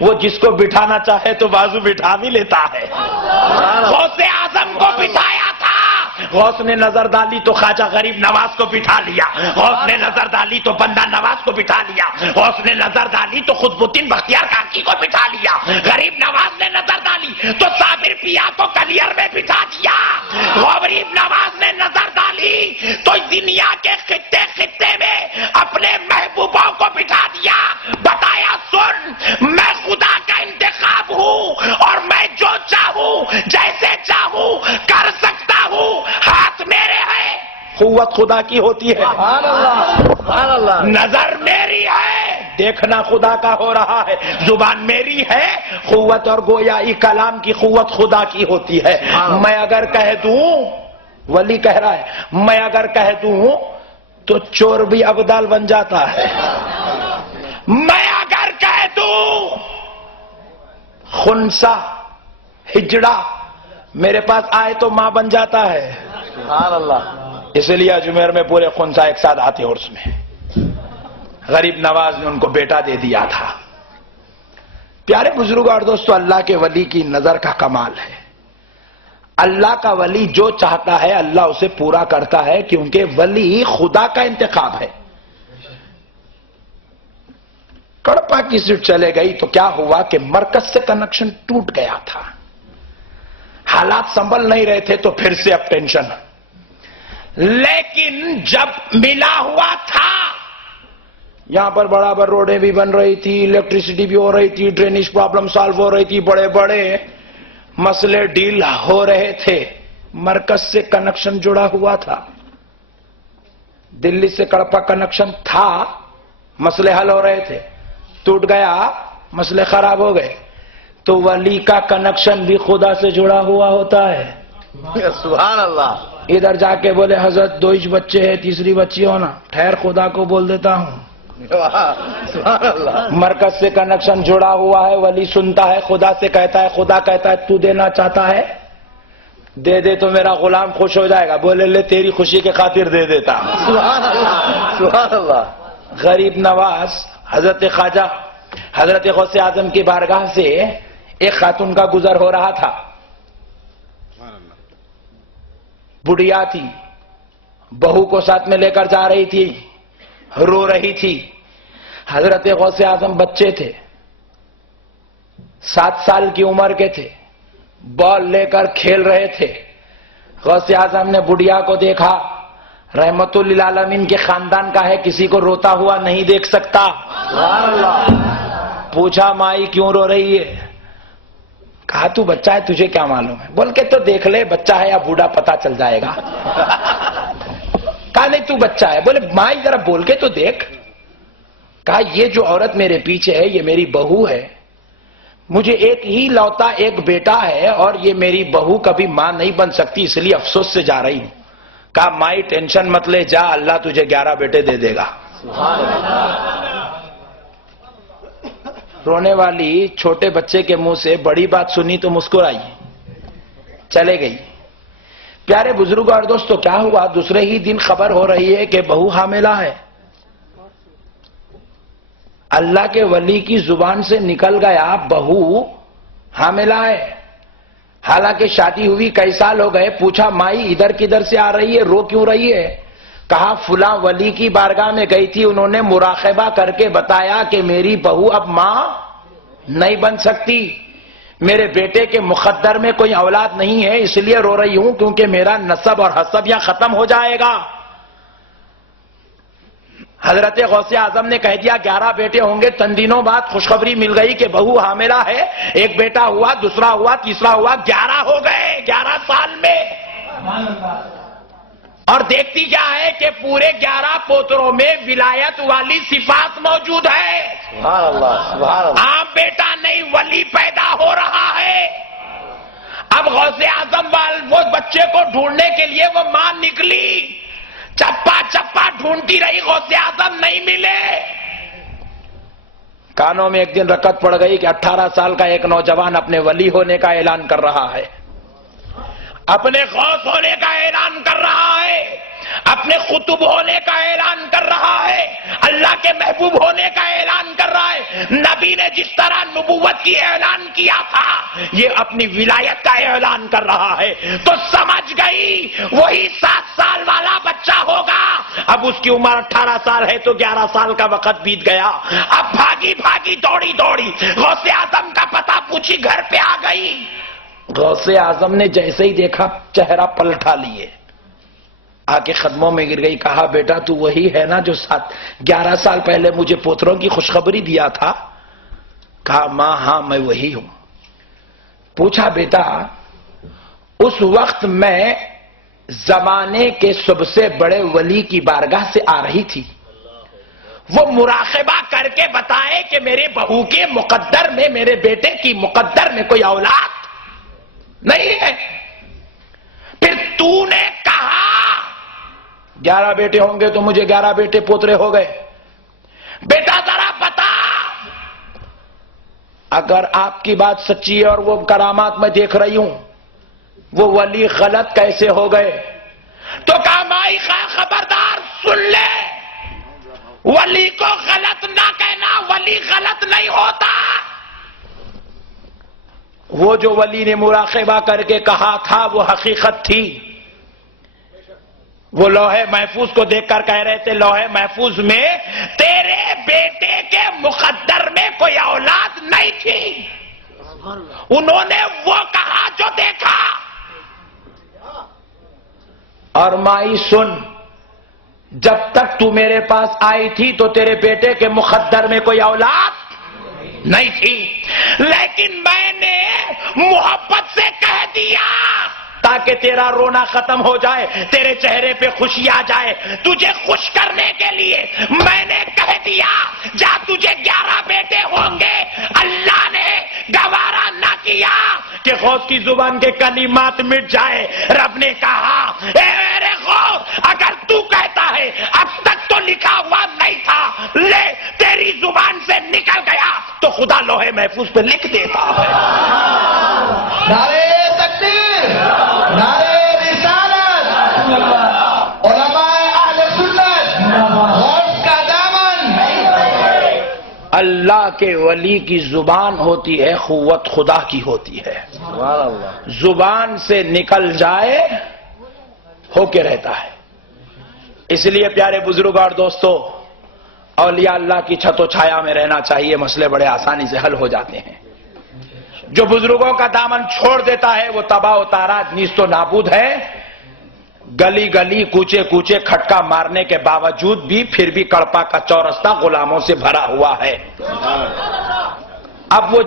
وہ جس کو بٹھانا چاہے تو بازو بٹھا بھی لیتا ہے. غوث اعظم کو بٹھایا تھا, غوث نے نظر ڈالی تو خواجہ غریب نواز کو بٹھا لیا, غوث نے نظر ڈالی تو بندہ نواز کو بٹھا لیا, غوث نے نظر ڈالی تو قطب الدین بختیار کاکی کو بٹھا لیا, غریب نواز نے نظر ڈالی تو صابر پیا کو کلیر میں بٹھا دیا, غریب نواز نے نظر ڈالی تو دنیا کے خطے خطے میں اپنے محبوبوں کو بٹھا دیا. بتایا سن, میں خدا کا انتخاب ہوں اور میں جو چاہوں جیسے چاہوں کر سکتا ہوں, ہاتھ میرے ہے, قوت خدا کی ہوتی ہے, سبحان اللہ, نظر میری ہے, دیکھنا خدا کا ہو رہا ہے, زبان میری ہے, قوت اور گویائی کلام کی قوت خدا کی ہوتی ہے. میں اگر کہہ دوں, ولی کہہ رہا ہے, میں اگر کہہ دوں تو چور بھی ابدال بن جاتا ہے. میں اگر کہہ دوں خنسا ہجڑا میرے پاس آئے تو ماں بن جاتا ہے. سبحان اللہ. اس لیے اجمیر میں پورے خنسا ایک ساتھ آتے عرس میں. غریب نواز نے ان کو بیٹا دے دیا تھا. پیارے بزرگ اور دوستو, اللہ کے ولی کی نظر کا کمال ہے. اللہ کا ولی جو چاہتا ہے اللہ اسے پورا کرتا ہے, کیونکہ ولی خدا کا انتخاب ہے. کڑپا کی سیٹ چلے گئی تو کیا ہوا کہ مرکز سے کنیکشن ٹوٹ گیا تھا, حالات سنبھل نہیں رہے تھے تو پھر سے اب ٹینشن. لیکن جب ملا ہوا تھا, یہاں پر برابر روڈیں بھی بن رہی تھی, الیکٹریسٹی بھی ہو رہی تھی, ڈرینیج پرابلم سالو ہو رہی تھی, بڑے بڑے مسئلے ڈیل ہو رہے تھے, مرکز سے کنیکشن جڑا ہوا تھا, دلی سے کڑپا کنیکشن تھا, مسئلے حل ہو رہے تھے, ٹوٹ گیا, مسئلے خراب ہو گئے. تو ولی کا کنیکشن بھی خدا سے جڑا ہوا ہوتا ہے. سبحان اللہ. ادھر جا کے بولے حضرت 2 بچے ہیں, تیسری بچی ہونا, ٹھہر خدا کو بول دیتا ہوں. سبحان اللہ. مرکز سے کنیکشن جڑا ہوا ہے, ولی سنتا ہے, خدا سے کہتا ہے, خدا کہتا ہے تو دینا چاہتا ہے دے دے تو میرا غلام خوش ہو جائے گا, بولے لے تیری خوشی کے خاطر دے دیتا. سبحان اللہ. سبحان اللہ. غریب نواز حضرت خواجہ حضرت غوث اعظم کی بارگاہ سے ایک خاتون کا گزر ہو رہا تھا, بڑھیا تھی, بہو کو ساتھ میں لے کر جا رہی تھی, رو رہی تھی. حضرت غوث اعظم بچے تھے, 7 سال کی عمر کے تھے, بال لے کر کھیل رہے تھے. غوث اعظم نے بڑھیا کو دیکھا, رحمت للعالمین کے خاندان کا ہے, کسی کو روتا ہوا نہیں دیکھ سکتا. سبحان اللہ. پوچھا مائی کیوں رو رہی ہے؟ کہا تو بچہ ہے, تجھے کیا معلوم ہے؟ بول کے تو دیکھ لے بچہ ہے یا بوڑھا پتا چل جائے گا. کہا نہیں تو بچہ ہے. بولے مائی ذرا بول کے تو دیکھ. کہا یہ جو عورت میرے پیچھے ہے یہ میری بہو ہے, مجھے ایک ہی لوتا ایک بیٹا ہے اور یہ میری بہو کبھی ماں نہیں بن سکتی, اس لیے افسوس سے جا رہی ہوں. کہا مائی ٹینشن مت لے, جا, اللہ تجھے 11 بیٹے دے دے گا. رونے والی چھوٹے بچے کے منہ سے بڑی بات سنی تو مسکرائی, چلے گئی. پیارے بزرگ اور دوستو, کیا ہوا, دوسرے ہی دن خبر ہو رہی ہے کہ بہو حاملہ ہے. اللہ کے ولی کی زبان سے نکل گیا بہو حاملہ ہے. حالانکہ شادی ہوئی کئی سال ہو گئے. پوچھا مائی ادھر کدھر سے آ رہی ہے, رو کیوں رہی ہے؟ کہا فلاں ولی کی بارگاہ میں گئی تھی, انہوں نے مراقبہ کر کے بتایا کہ میری بہو اب ماں نہیں بن سکتی, میرے بیٹے کے مقدر میں کوئی اولاد نہیں ہے, اس لیے رو رہی ہوں کیونکہ میرا نسب اور حسب یہاں ختم ہو جائے گا. حضرت غوث اعظم نے کہہ دیا 11 بیٹے ہوں گے. چند دنوں بعد خوشخبری مل گئی کہ بہو حاملہ ہے, ایک بیٹا ہوا, دوسرا ہوا, تیسرا ہوا, 11 ہو گئے 11 سال میں. اور دیکھتی کیا ہے کہ پورے 11 پوتروں میں ولایت والی صفات موجود ہے. سبحان اللہ. سبحان اللہ. عام بیٹا نہیں, ولی پیدا ہو رہا ہے. اب غوث اعظم وہ بچے کو ڈھونڈنے کے لیے وہ ماں نکلی, چپا چپا ڈھونڈتی رہی, غوث اعظم نہیں ملے. کانوں میں ایک دن رکعت پڑ گئی کہ 18 سال کا ایک نوجوان اپنے ولی ہونے کا اعلان کر رہا ہے, اپنے غوث ہونے کا اعلان کر رہا ہے. اپنے قطب ہونے کا اعلان کر رہا ہے، اللہ کے محبوب ہونے کا اعلان کر رہا ہے۔ نبی نے جس طرح نبوت کی اعلان کیا تھا، یہ اپنی ولایت کا اعلان کر رہا ہے، تو سمجھ گئی وہی 7 سال والا بچہ ہوگا۔ اب اس کی عمر 18 سال ہے تو 11 سال کا وقت بیت گیا، اب بھاگی بھاگی دوڑی دوڑی غوث اعظم کا پتہ پوچھی گھر پہ آ گئی۔ غوث اعظم نے جیسے ہی دیکھا چہرہ پلٹا لیے، آ کے قدموں میں گر گئی، کہا بیٹا تو وہی ہے نا جو 11 سال پہلے مجھے پوتروں کی خوشخبری دیا تھا؟ کہا ماں ہاں میں وہی ہوں۔ پوچھا بیٹا اس وقت میں زمانے کے سب سے بڑے ولی کی بارگاہ سے آ رہی تھی، وہ مراقبہ کر کے بتائے کہ میرے بہو کے مقدر میں، میرے بیٹے کی مقدر میں کوئی اولاد نہیں ہے، پھر تو نے کہا 11 بیٹے ہوں گے تو مجھے 11 بیٹے پوترے ہو گئے۔ بیٹا ذرا بتا، اگر آپ کی بات سچی ہے اور وہ کرامات میں دیکھ رہی ہوں، وہ ولی غلط کیسے ہو گئے؟ تو کہا مائی خبردار سن لے، ولی کو غلط نہ کہنا، ولی غلط نہیں ہوتا۔ وہ جو ولی نے مراقبہ کر کے کہا تھا وہ حقیقت تھی۔ وہ لوہے محفوظ کو دیکھ کر کہہ رہے تھے لوہے محفوظ میں تیرے بیٹے کے مقدر میں کوئی اولاد نہیں تھی۔ انہوں نے وہ کہا جو دیکھا۔ اور مائی سن، جب تک تو میرے پاس آئی تھی تو تیرے بیٹے کے مقدر میں کوئی اولاد نہیں تھی، لیکن میں نے محبت سے کہہ دیا تاکہ تیرا رونا ختم ہو جائے، تیرے چہرے پہ خوشی آ جائے، تجھے خوش کرنے کے لیے میں نے کہہ دیا جا تجھے 11 بیٹے ہوں گے۔ اللہ نے گوارا نہ کیا کہ غوث کی زبان کے کلمات مٹ جائے۔ رب نے کہا اے میرے غوث، اگر تو کہتا ہے اب تک تو لکھا ہوا نہیں تھا، لے تیری زبان سے نکل گیا تو خدا لوہے محفوظ پہ لکھ دیتا ہے۔ نعرے تکبیر، نعرے رسالت، علماء اہل سنت، غوث کا دامن۔ اللہ کے ولی کی زبان ہوتی ہے، قوت خدا کی ہوتی ہے۔ سبحان اللہ۔ زبان سے نکل جائے ہو کے رہتا ہے۔ اس لیے پیارے بزرگ اور دوستو، اولیاء اللہ کی چھت و چھایا میں رہنا چاہیے، مسئلے بڑے آسانی سے حل ہو جاتے ہیں۔ جو بزرگوں کا دامن چھوڑ دیتا ہے وہ تباہ و تاراج، نیست و نابود ہے۔ گلی گلی کوچے کوچے کھٹکا مارنے کے باوجود بھی پھر بھی کڑپا کا چورستہ غلاموں سے بھرا ہوا ہے۔ اب وہ